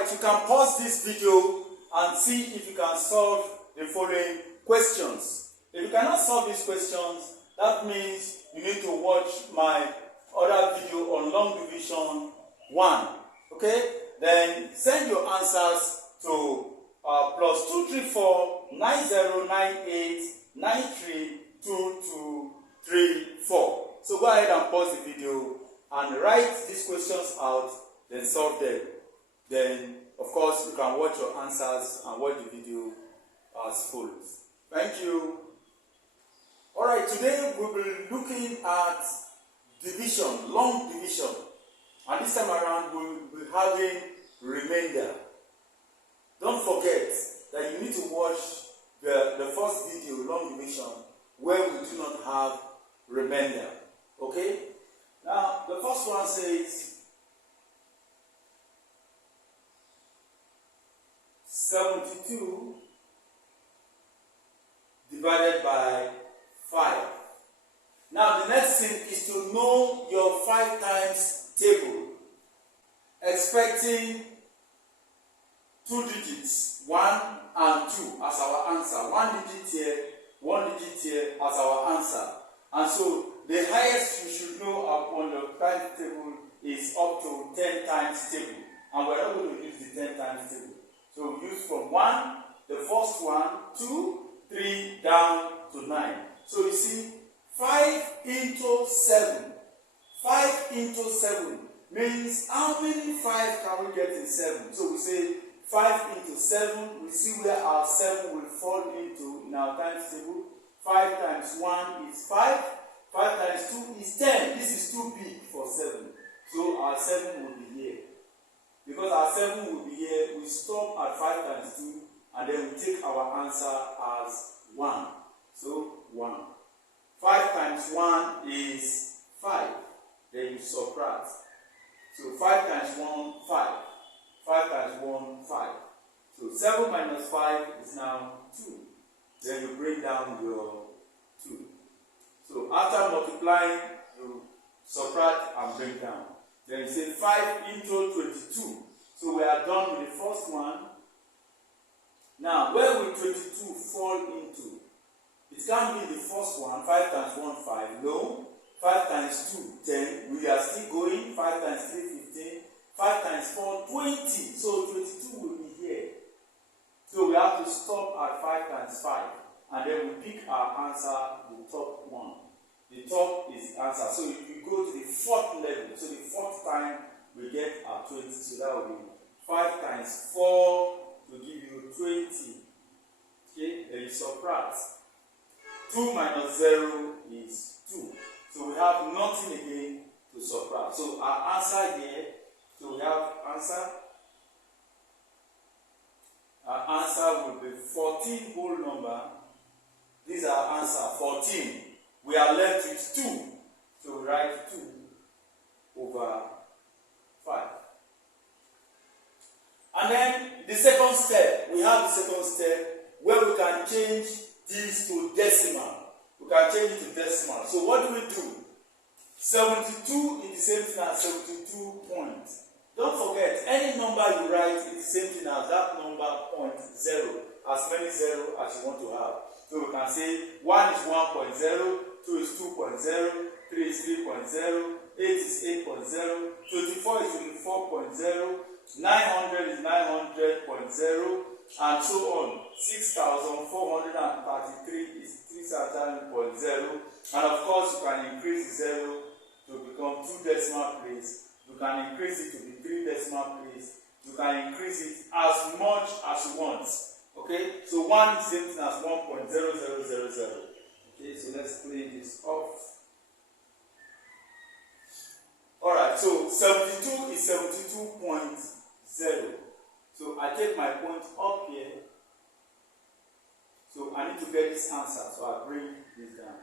Alright, you can pause this video and see if you can solve the following questions. If you cannot solve these questions, that means you need to watch my other video on long division 1. Okay? Then send your answers to +234 9098 932234. So go ahead and pause the video and write these questions out, then solve them. Then, of course, you can watch your answers and watch the video as follows. Thank you. Alright, today we will be looking at division, long division. And this time around we will be having remainder. Don't forget that you need to watch the first video, long division, where we do not have remainder. Okay? Now, the first one says 72 divided by 5. Now, the next thing is to know your 5 times table, expecting 2 digits, 1 and 2 as our answer. 1 digit here, 1 digit here as our answer. And so, the highest you should know on your times table is up to 10 times table. And we're not going to use the 10 times table. So, we use from 1, the first one, 2, 3, down to 9. So, you see, 5 into 7. 5 into 7 means how many 5 can we get in 7? So, we say 5 into 7. We see where our 7 will fall into in our times table. 5 times 1 is 5. 5 times 2 is 10. This is too big for 7. So, our 7 will be here. Because our 7 will be here, we stop at 5 times 2 and then we take our answer as 1. So, 1. 5 times 1 is 5. Then you subtract. So, 5 times 1, 5. 5 times 1, 5. So, 7 minus 5 is now 2. Then you bring down your 2. So, after multiplying, you subtract and bring down. Then you say 5 into 22. So, we are done with the first one. Now, where will 22 fall into? It can't be the first one. 5 times 1, 5. No. 5 times 2, 10. We are still going. 5 times 3, 15. 5 times 4, 20. So, 22 will be here. So, we have to stop at 5 times 5. And then we pick our answer, the top one. The top is the answer. So, if we go to the 4th level, so the 4th time, we get our 20. So, that will be 5 times 4 to give you 20. Okay, then you subtract. 2 minus 0 is 2. So we have nothing again to subtract. So our answer here, so we have answer. Our answer will be 14 whole number. These are our answer, 14. We are left with 2. So we write 2 over 5. And then the second step, we have the second step where we can change this to decimal. We can change it to decimal. So what do we do? 72 is the same thing as 72 points. Don't forget, any number you write is the same thing as that number point 0. As many 0 as you want to have. So we can say 1 is 1.0, 2 is 2.0, 3 is 3.0, 8 is 8.0, 24 is 24.0, 900 is 900.0, and so on. 6,433 is 3,000.0, and of course you can increase 0 to become 2 decimal place. You can increase it to be 3 decimal place. You can increase it as much as you want. Okay, so 1 is the same thing as 1.0000. Okay, so let's clean this off. Alright, so 72 is 72.0. So I take my point up here. So I need to get this answer. So I bring this down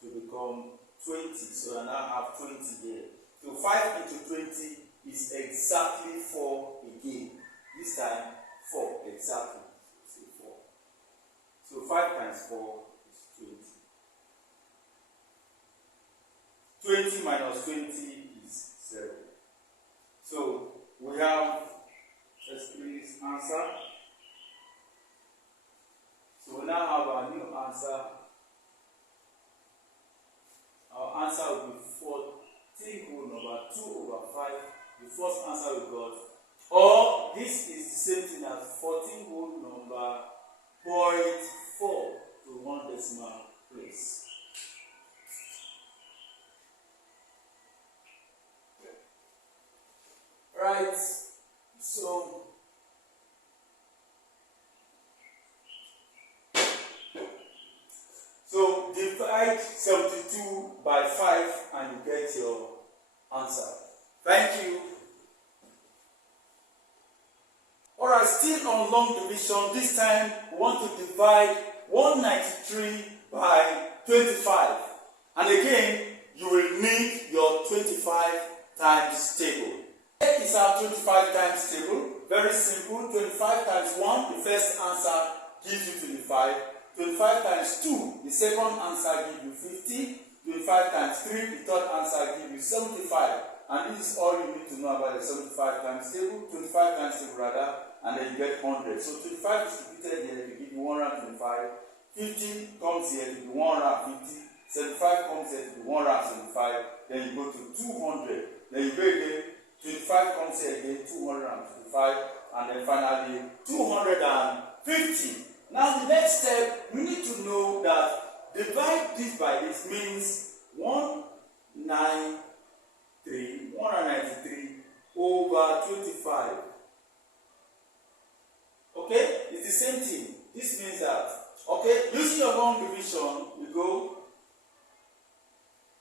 to become 20. So I now have 20 here. So 5 into 20 is exactly 4 again. This time 4 exactly. So 4. So 5 times 4 is 20. 20 minus 20 is 0. So we have answer. So we now have our new answer. Our answer will be 14 whole number 2/5. The first answer we got. Or this is the same thing as 14 whole number 0.4 to 1 decimal place. Right, so divide 72 by 5 and you get your answer. Thank you. Alright, still on long division. This time we want to divide 193 by 25. And again, you will need your 25 times table. Here is our 25 times table. Very simple. 25 times 1, the first answer gives you 25. 25 times 2, the second answer gives you 50. 25 times 3, the third answer gives you 75. And this is all you need to know about the 75 times table. 25 times table rather, and then you get 100. So 25 is repeated here, it will give you 125. 50 comes here, it will be 150. 75 comes here, it will be 175. Then you go to 200. Then you go again. 25 comes here again, 225, and then finally 250. Now the next step, we need to know that divide this by this means 193 over 25. Okay, it's the same thing. This means that, okay, using your long division, you go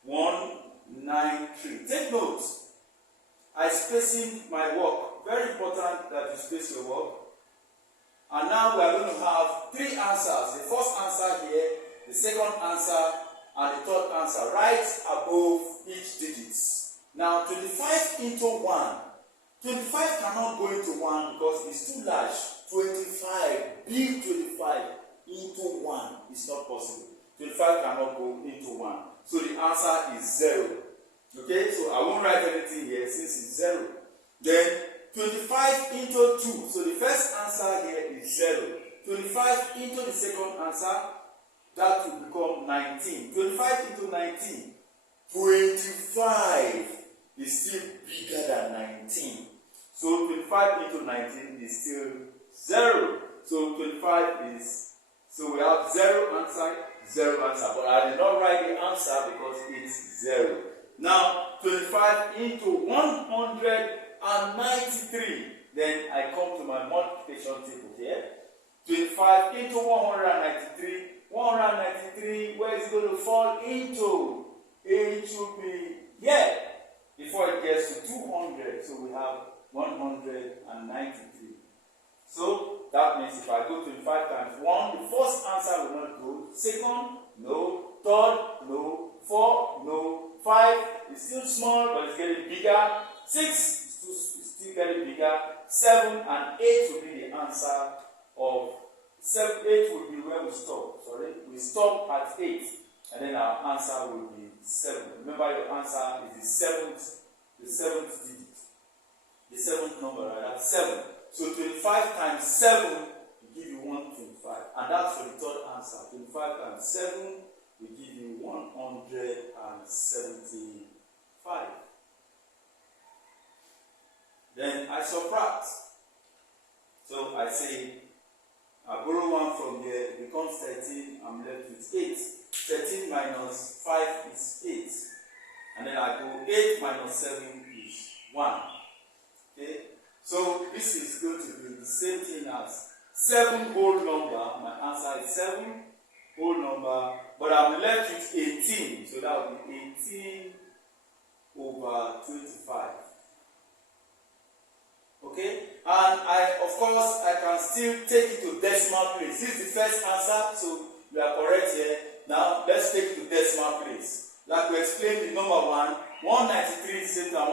193. Take note. I spacing my work. Very important that you space your work. And now we are going to have 3 answers. The first answer here, the second answer, and the third answer right above each digit. Now 25 into 1. 25 cannot go into 1 because it's too large. 25, big 25 into 1 is not possible. 25 cannot go into 1. So the answer is 0. Okay, so I won't write anything here since it's 0. Then 25 into 2. So the first answer here is 0. 25 into the second answer, that will become 19. 25 into 19. 25 is still bigger than 19. So 25 into 19 is still 0. So 25 is, so we have 0 answer, 0 answer. But I did not write the answer because it's 0. Now, 25 into 193. Then I come to my multiplication table here. 25 into 193. 193, where is it going to fall into? It should be here before it gets to 200. So we have 193. So that means if I go 25 times 1, the first answer will not go. Second, no. Third, no. 4, no. 5 is still small, but it's getting bigger. 6 is still getting bigger. 7 and 8 will be the answer of 7. 8 will be where we stop. Sorry, we stop at 8, and then our answer will be 7. Remember, your answer is the seventh digit, the seventh number, right? That's 7. So 25 times 7 will give you 125, and that's for the third answer. 25 times 7 will give you 175. Then I subtract. So I say, I borrow 1 from here, it becomes 13, I'm left with 8. 13 minus 5 is 8. And then I go 8 minus 7 is 1. Okay? So this is going to be the same thing as 7 whole number. My answer is 7 whole number, but I'm left with 18. So that will be 18 over 25. Okay? And of course, I can still take it to decimal place. This is the first answer, so we are correct here. Now, let's take it to decimal place. Like we explained the number 1, 193 is equal to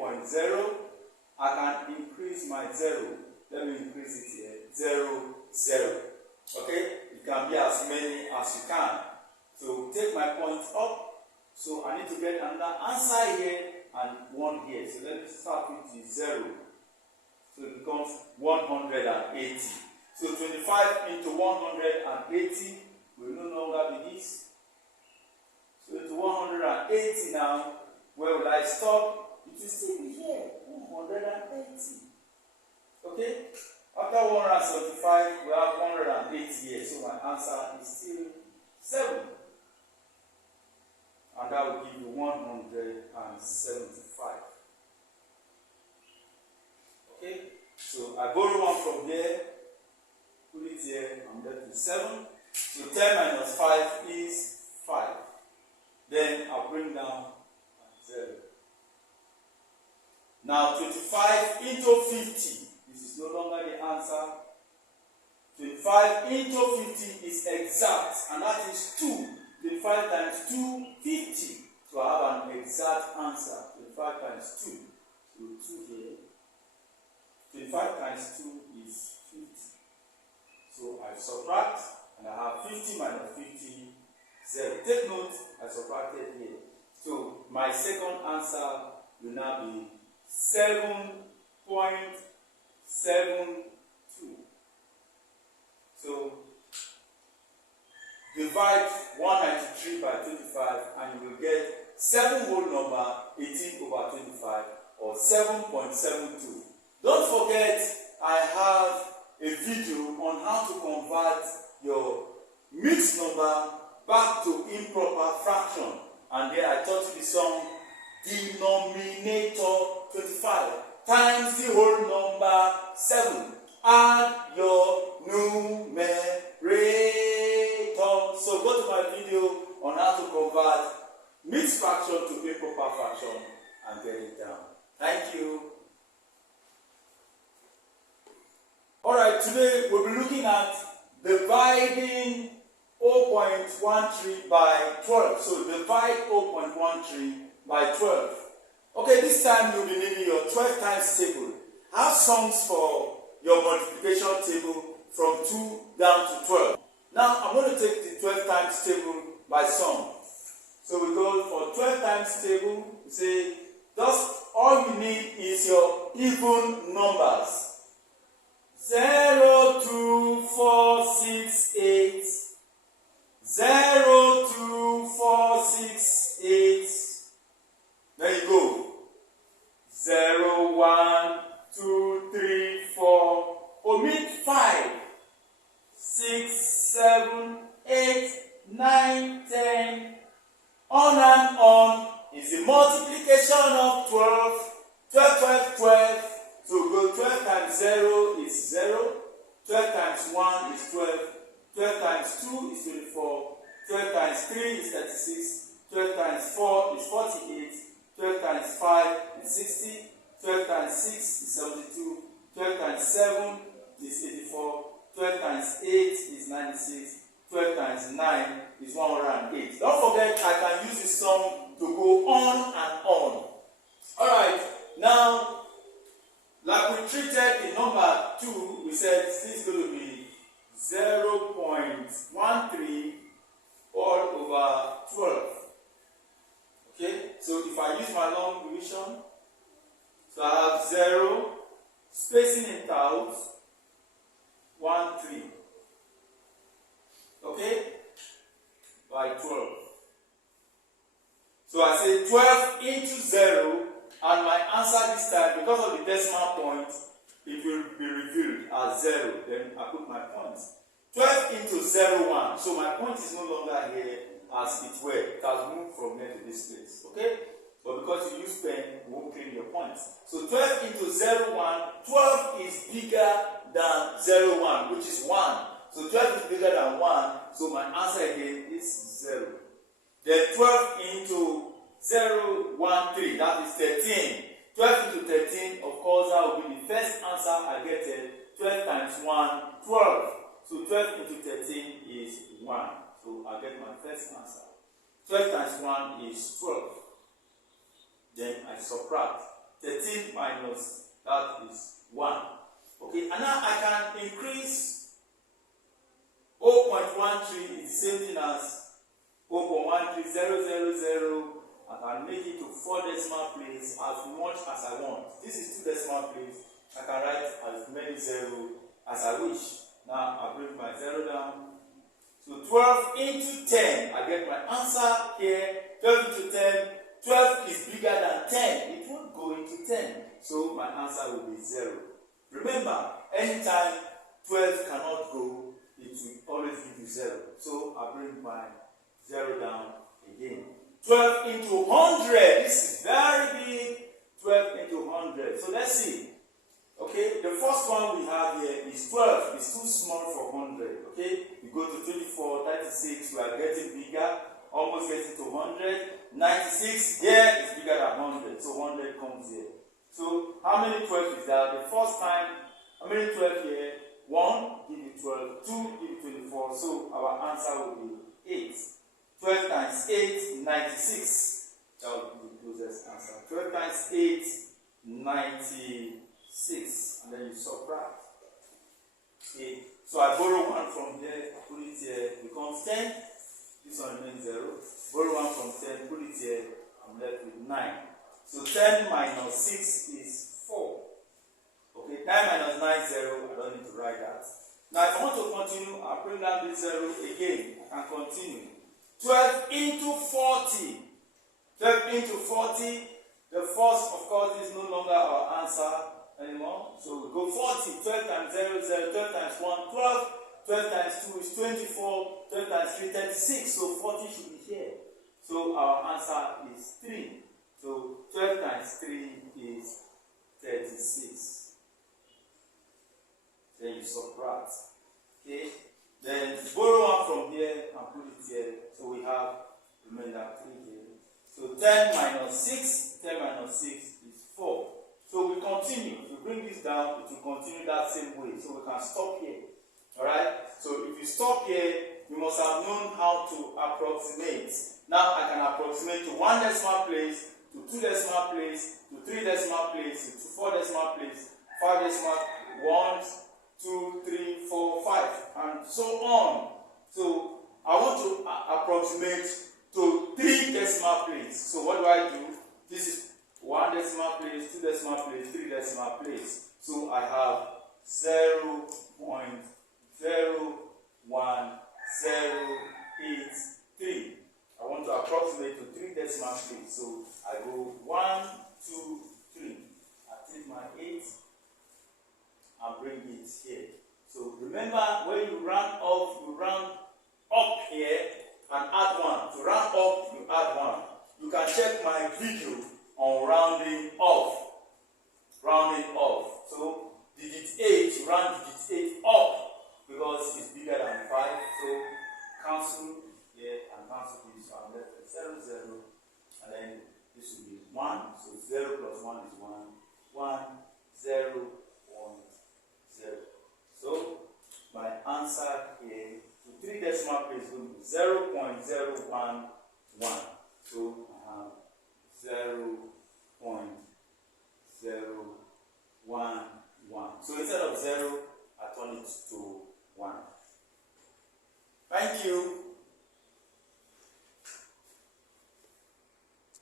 193.0. I can increase my 0. Let me increase it here. 0, 0. Okay? It can be as many as you can. So, take my points up. So, I need to get another answer here and 1 here. So, let me start with the 0. So it becomes becomes 180. So 25 into 180 will no longer be this. So to 180 now, where will I stop? It will still be here, 180. Okay? After 175, we have 180 here. So my answer is still 7. And that will give you 175. Okay? So I borrow one from here, put it here, I'm left with 7. So 10 minus 5 is 5. Then I'll bring down 0. Now 25 into 50. This is no longer the answer. 25 into 50 is exact, and that is 2. 25 times 2, 50. So I have an exact answer. 25 times 2. So 2 here. 25 times 2 is 50. So I subtract, and I have 50 minus 50, 0. Take note, I subtracted here. So my second answer will now be 7.72. So divide 193 by 25 and you will get 7 whole number 18 over 25 or 7.72. Don't forget, I have a video on how to convert your mixed number back to improper fraction. And there I taught you the song denominator 25 times the whole number 7. Add your numerator. So go to my video on how to convert mixed fraction to improper fraction and get it down. Thank you. Alright, today we'll be looking at dividing 0.13 by 12. So divide 0.13 by 12. Okay, this time you'll be needing your 12 times table. Have sums for your multiplication table from 2 down to 12. Now I'm going to take the 12 times table by sum. So we go for 12 times table. We say, just all you need is your even numbers. 0, 2, 4, 6, 8. 0, 2, 4, 6, 8. There you go. 0, 1, 2, 3, 4. Omit 5. 6, 7, 8, 9, 10. On and on is the multiplication of 12. 12, 12, 12. So go 12 times 0 is 0. 12 times 1 is 12. 12 times 2 is 24. 12 times 3 is 36. 12 times 4 is 48. 12 times 5 is 60. 12 times 6 is 72. 12 times 7 is 84. 12 times 8 is 96. 12 times 9 is 108. Don't forget, I can use this sum to go on and on. Alright, now, like we treated the number 2, we said this is going to be 0.13 all over 12. Okay, so if I use my long division, so I have 0, spacing it out, 1, 3. Okay, by 12. So I say 12 into 0, and my answer this time, because of the decimal point, it will be revealed as 0. Then I put my points. 12 into 0, 1. So my point is no longer here as it were. It has moved from here to this place. Okay? But because you use pen, you won't claim your points. So 12 into 0, 1. 12 is bigger than 0, 1, which is 1. So 12 is bigger than 1. So my answer again is 0. Then 12 into 0, 1, 3. That is 13. 12 into 13, of course, that will be the first answer I get it. 12 times 1, 12. So 12 into 13 is 1. So I get my first answer. 12 times 1 is 12. Then I subtract. 13 minus, that is 1. Okay, and now I can increase 0.13 is the same thing as 0.13, 0, 0, 0. I can make it to 4 decimal places as much as I want. This is 2 decimal places. I can write as bring 0 as I wish. Now I bring my 0 down. So 12 into 10, I get my answer here. 12 into 10, 12 is bigger than 10. It won't go into 10. So my answer will be 0. Remember, anytime 12 cannot go, it will always give you 0. So I bring my 0 down again. 12 into 100. This is very big. 12 into 100. So let's see. Okay, the first one we have here is 12. It's too small for 100. Okay, we go to 24, 36. We are getting bigger. Almost getting to 100. 96. Here is bigger than 100. So 100 comes here. So how many 12 is that? The first time, how many 12 here? 1, give you 12. 2, give you 24. So our answer will be 8. 12 times 8, 96. That will be the closest answer. 12 times 8, 96. And then you subtract. Okay. So I borrow 1 from here, put it here, it becomes 10. This one remains 0. Borrow 1 from 10, put it here, I'm left with 9. So 10 minus 6 is 4. Okay, 9 minus 9 is 0. I don't need to write that. Now, if I want to continue, I'll bring down this 0 again. I can continue. 12 into 40. 12 into 40. The first, of course, is no longer our answer anymore. So we go 40. 12 times 0 is 0. 12 times 1, 12. 12 times 2 is 24. 12 times 3, 36. So 40 should be here. So our answer is 3. So 12 times 3 is 36. Then you subtract. Okay. Then borrow 1 from here and put it here. So we have remainder 3 here. So 10 minus 6. 10 minus 6 is 4. So we continue. If we bring this down, it will continue that same way. So we can stop here. Alright? So if you stop here, you must have known how to approximate. Now I can approximate to 1 decimal place, to 2 decimal place, to 3 decimal place, to 4 decimal place, 5 decimal, 1, 2, 3, 4, 5, and so on. So I want to approximate to 3 decimal place. So what do? This is 1 decimal place, 2 decimal place, 3 decimal place. So I have 0.01083. I want to approximate to 3 decimal place. So I go 1, 2, 3. I take my 8 and bring it here. So remember, when you round off, you round up here and add 1. To round up, you add 1. You can check my video on rounding off. Rounding off. So digit 8, you round digit 8 up because it's bigger than 5. So cancel here and cancel this. So I'm left with 0, 0. And then this will be 1. So 0 plus 1 is 1. 1, 0, 1, 0. So my answer here to 3 decimal places will be 0.011. So I have 0.011. So instead of 0, I turn it to